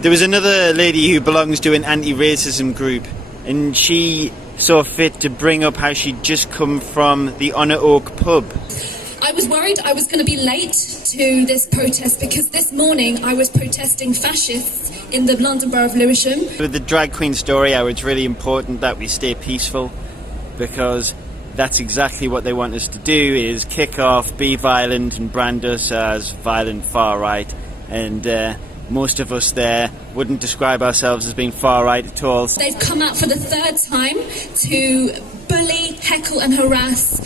There was another lady who belongs to an anti-racism group, and she saw fit to bring up how she'd just come from the Honor Oak pub. I was worried I was going to be late to this protest because this morning I was protesting fascists in the London Borough of Lewisham. With the drag queen story hour, it's really important that we stay peaceful, because that's exactly what they want us to do, is kick off, be violent and brand us as violent far right, and most of us there wouldn't describe ourselves as being far right at all. They've come out for the third time to bully, heckle and harass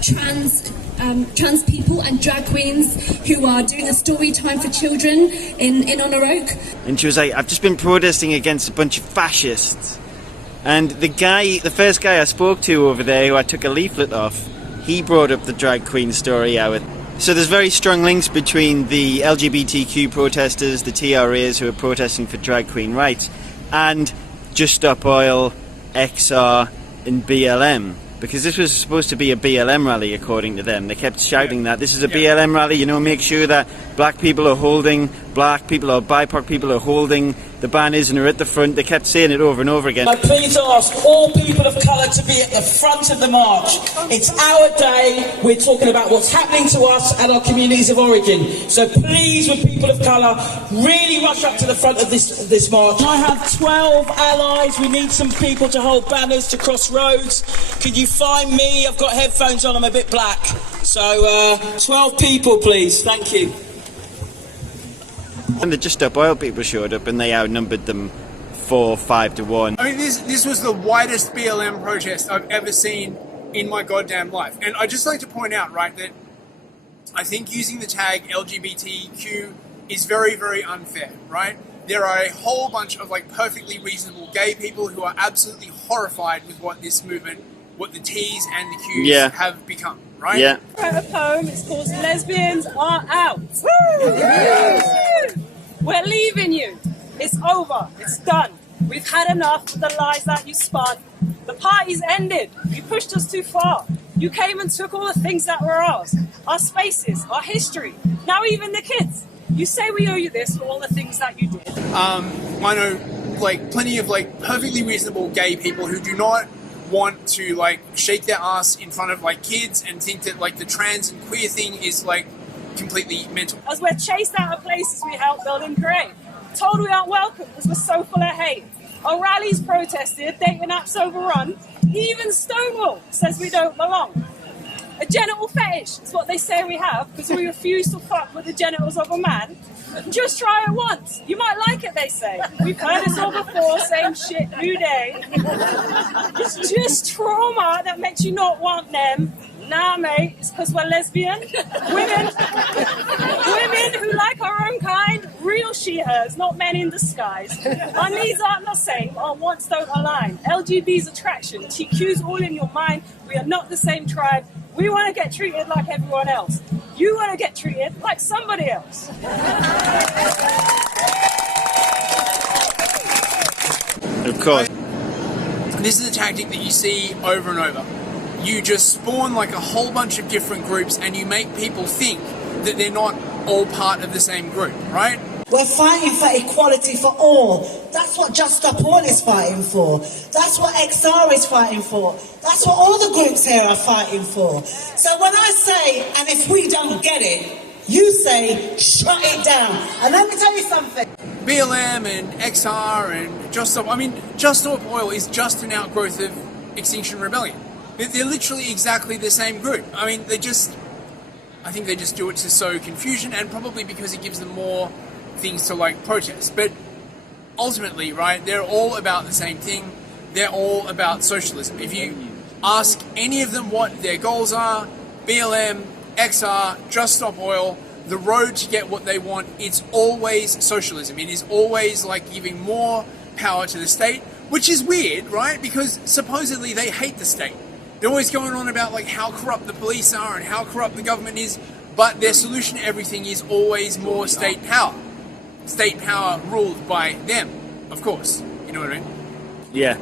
trans people and drag queens who are doing a story time for children in Honor Oak. And she was like, I've just been protesting against a bunch of fascists. And the first guy I spoke to over there, who I took a leaflet off, he brought up the drag queen story hour. So there's very strong links between the LGBTQ protesters, the TRAs who are protesting for drag queen rights, and Just Stop Oil, XR and BLM. Because this was supposed to be a BLM rally, according to them. They kept shouting that this is a BLM rally, you know, make sure that black people or BIPOC people are holding the banners and are at the front. They kept saying it over and over again. I please ask all people of colour to be at the front of the march. It's our day. We're talking about what's happening to us and our communities of origin. So please, with people of colour, really rush up to the front of this march. I have 12 allies. We need some people to hold banners to cross roads. Could you find me? I've got headphones on. I'm a bit black. So 12 people, please. Thank you. And the Just Stop Oil people showed up and they outnumbered them 4-5 to 1. I mean, this was the widest BLM protest I've ever seen in my goddamn life. And I'd just like to point out, right, that I think using the tag LGBTQ is very, very unfair, right? There are a whole bunch of like perfectly reasonable gay people who are absolutely horrified with what this movement, what the T's and the Q's have become, right? Yeah. I wrote a poem, it's called Lesbians Are Out. We're leaving you. It's over. It's done. We've had enough of the lies that you spun. The party's ended. You pushed us too far. You came and took all the things that were ours. Our spaces, our history. Now even the kids. You say we owe you this for all the things that you did. I know like plenty of like perfectly reasonable gay people who do not want to like shake their ass in front of like kids and think that like the trans and queer thing is like completely mental. As we're chased out of places we helped build and create, told we aren't welcome because we're so full of hate. Our rallies protested, dating apps overrun, even Stonewall says we don't belong. A genital fetish is what they say we have because we refuse to fuck with the genitals of a man. Just try it once. You might like it, they say. We've heard this all before, same shit, new day. It's just trauma that makes you not want them. Nah, mate, it's because we're lesbian. Women who like our own kind, real she-hers, not men in disguise. Our needs aren't the same, our wants don't align. LGB's attraction, TQ's all in your mind. We are not the same tribe. We want to get treated like everyone else. You want to get treated like somebody else. Of course. This is a tactic that you see over and over. You just spawn like a whole bunch of different groups and you make people think that they're not all part of the same group, right? We're fighting for equality for all. That's what Just Stop Oil is fighting for. That's what XR is fighting for. That's what all the groups here are fighting for. So when I say, and if we don't get it, you say, shut it down. And let me tell you something. BLM and XR and Just Stop, I mean, Just Stop Oil is just an outgrowth of Extinction Rebellion. They're literally exactly the same group. I mean, I think they just do it to sow confusion and probably because it gives them more things to like protest. But ultimately, right, they're all about the same thing. They're all about socialism. If you ask any of them what their goals are, BLM, XR, Just Stop Oil, the road to get what they want, it's always socialism. It is always like giving more power to the state, which is weird, right? Because supposedly they hate the state. They're always going on about like how corrupt the police are and how corrupt the government is, but their solution to everything is always more state power. State power ruled by them, of course. You know what I mean? Yeah,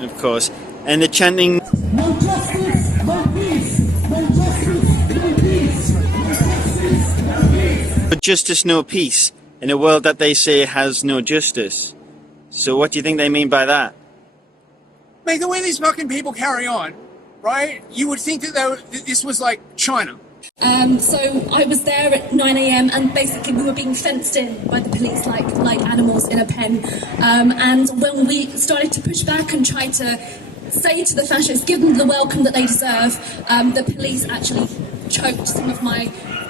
of course. And the chanting, no justice, no peace, no justice, no peace, no justice, no peace. justice, no peace. in a world that they say has no justice. So what do you think they mean by that? Mate, the way these fucking people carry on, right? You would think that this was like China. So I was there at 9 a.m. and basically we were being fenced in by the police like animals in a pen. And when we started to push back and try to say to the fascists, give them the welcome that they deserve, the police actually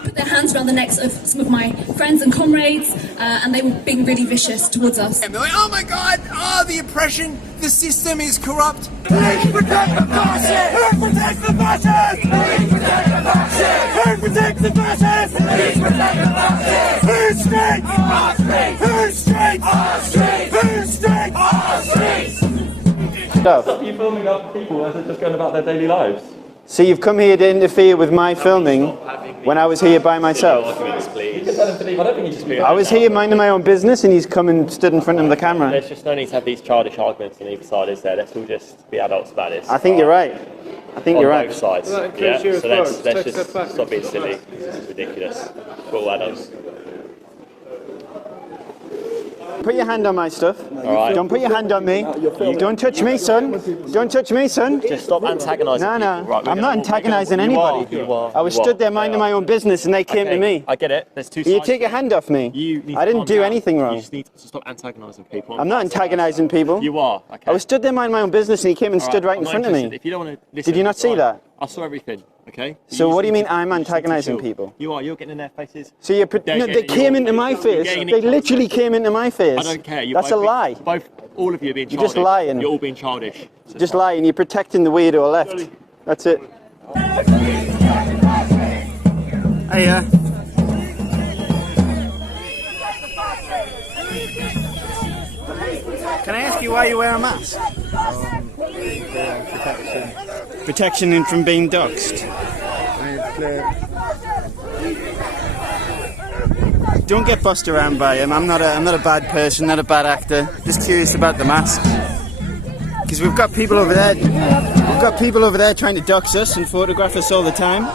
put their hands around the necks of some of my friends and comrades, and they were being really vicious towards us. And they're like, oh my God, the oppression, the system is corrupt. Please protect the fascists! Who protects the fascists? Please protect the fascists! Who protects the fascists? Please protect the fascists! Whose streets? Our streets! Whose streets? Our streets! Whose streets? Our streets! Stop you filming other people as they're just going about their daily lives. So you've come here to interfere with my filming when I was here by myself? I was here minding my own business and he's come and stood in front of the camera. There's just no need to have these childish arguments on either side, is there? Let's all just be adults about this. I think you're right. I think you're right. On both sides. Yeah, so let's just stop being silly. This is ridiculous. We're all adults. Put your hand on my stuff. Alright. Don't put your hand on me. Don't touch me, son. Don't touch me, son. Just stop antagonising people. No. Right, I'm not antagonising anybody. You are. I was stood there minding my own business and they came to me. I get it. There's two sides. You take your hand off me. I didn't do anything wrong. You just need to stop antagonising people. I'm not antagonising people. You are. Okay. I was stood there minding my own business and he came and stood right in front of me. If you don't want to listen, did you not see that? I saw everything. Okay. So what do you mean I'm antagonising people? You are. You're getting in their faces. So they came into my face. They literally came into my face. I don't care. That's a lie. All of you are being childish. You're just lying. You're all being childish. So just lying. You're protecting the weirdo left. That's it. Hiya. Can I ask you why you wear a mask? Protection. Protection from being doxxed. Don't get bossed around by him. I'm not a bad person, not a bad actor. Just curious about the mask. Because we've got people over there. We've got people over there trying to dox us and photograph us all the time.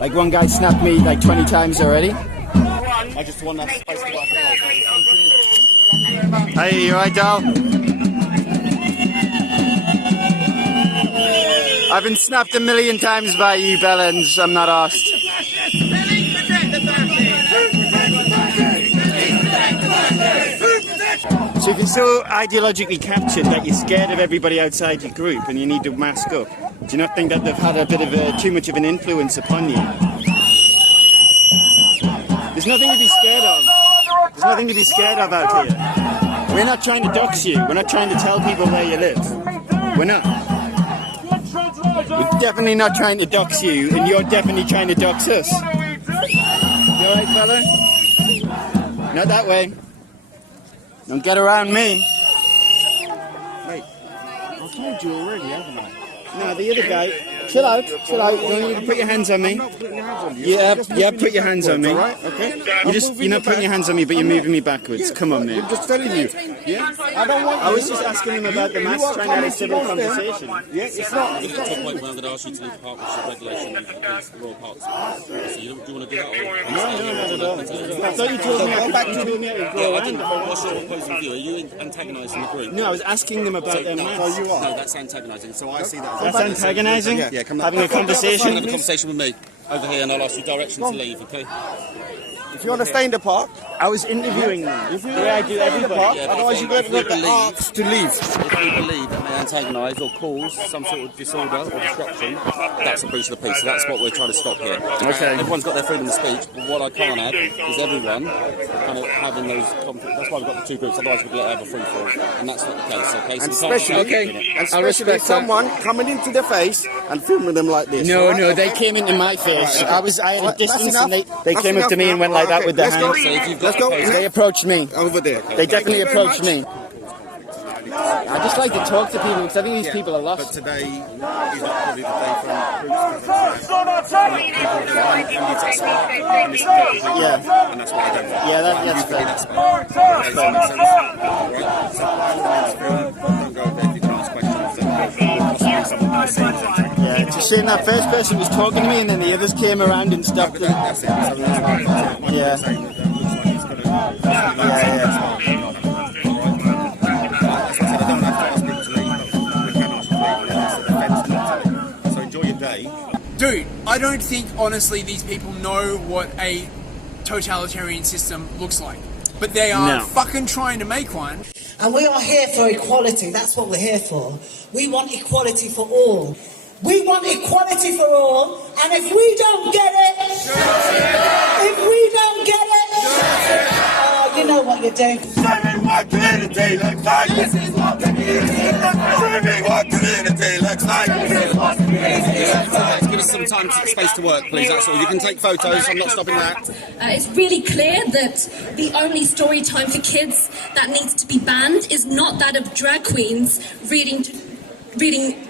Like one guy snapped me like 20 times already. I just won that. Hey, you alright, doll? I've been snapped a million times by you, bellends. I'm not arsed. So if you're so ideologically captured that you're scared of everybody outside your group and you need to mask up, do you not think that they've had a bit of too much of an influence upon you? There's nothing to be scared of. There's nothing to be scared of out here. We're not trying to dox you. We're not trying to tell people where you live. We're not. We're definitely not trying to dox you, and you're definitely trying to dox us. You alright, fella? Not that way. Don't get around me. Mate, I told you already, haven't I? No, the other guy. Chill out. You don't need to put your hands on me. I'm not putting your hands on you. Yeah, put your hands on me. Right? Okay. You're not putting your hands on me, but you're moving me backwards. Come on, mate. I'm just telling you. Yeah. I was just asking him about the mask, trying to have a civil conversation. Yeah, it's not. At some point, we're going to ask you to leave the park, which is regulation against the Royal Parks. So do you want to do that? No, not at all. I thought you told me I could go around. What's your opposing view? Are you antagonising the group? No, I was asking them about their masks. No, that's antagonising. So I see that as That's antagonising? Yeah, come Having a conversation? Have a conversation with me over here, and I'll ask you direction to leave, okay? If you want to stay in the park, I was interviewing them. The way I do everybody. otherwise you get the arts to leave. If you believe that they antagonise or cause some sort of disorder or disruption, that's a breach of the peace. So that's what we're trying to stop here. Okay. Everyone's got their freedom of speech, but what I can't have is everyone kind of having those conflicts. That's why we've got the two groups, otherwise we'd let it have a free fall. And that's not the case, okay? So And especially someone coming into the face and filming them like this. No, they came into my face. I had a distance and they came up to me and went like that with their hands. Let's go. They approached me. Over there. They definitely approached me. I just like to talk to people because I think these people are lost. But today is not probably the day for Yeah. and that's what I don't want. Yeah, that's fair. Don't go there if you can ask questions. Yeah, it's a shame that first person was talking to me and then the others came around and stopped them. That's it. Yeah. So enjoy your day. Dude, I don't think, honestly, these people know what a totalitarian system looks like. But they are fucking trying to make one. And we are here for equality. That's what we're here for. We want equality for all. We want equality for all. And if we don't get it, oh, you know what you're doing. Show me what community looks like. This is what community looks like. Show me what community looks like. This is what community looks like. Give us some time, space to work, please. That's all. You can take photos. I'm not stopping that. It's really clear that the only story time for kids that needs to be banned is not that of drag queens reading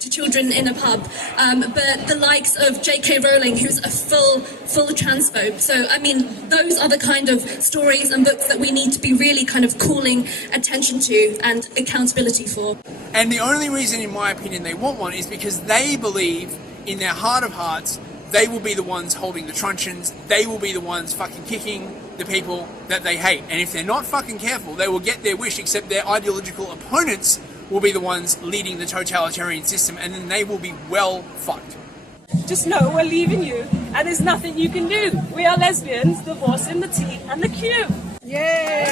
to children in a pub, but the likes of J.K. Rowling, who's a full transphobe. So, I mean, those are the kind of stories and books that we need to be really kind of calling attention to and accountability for. And the only reason, in my opinion, they want one is because they believe, in their heart of hearts, they will be the ones holding the truncheons, they will be the ones fucking kicking the people that they hate. And if they're not fucking careful, they will get their wish, except their ideological opponents will be the ones leading the totalitarian system, and then they will be well fucked. Just know we're leaving you, and there's nothing you can do. We are lesbians, the boss in the T and the Q. Yay!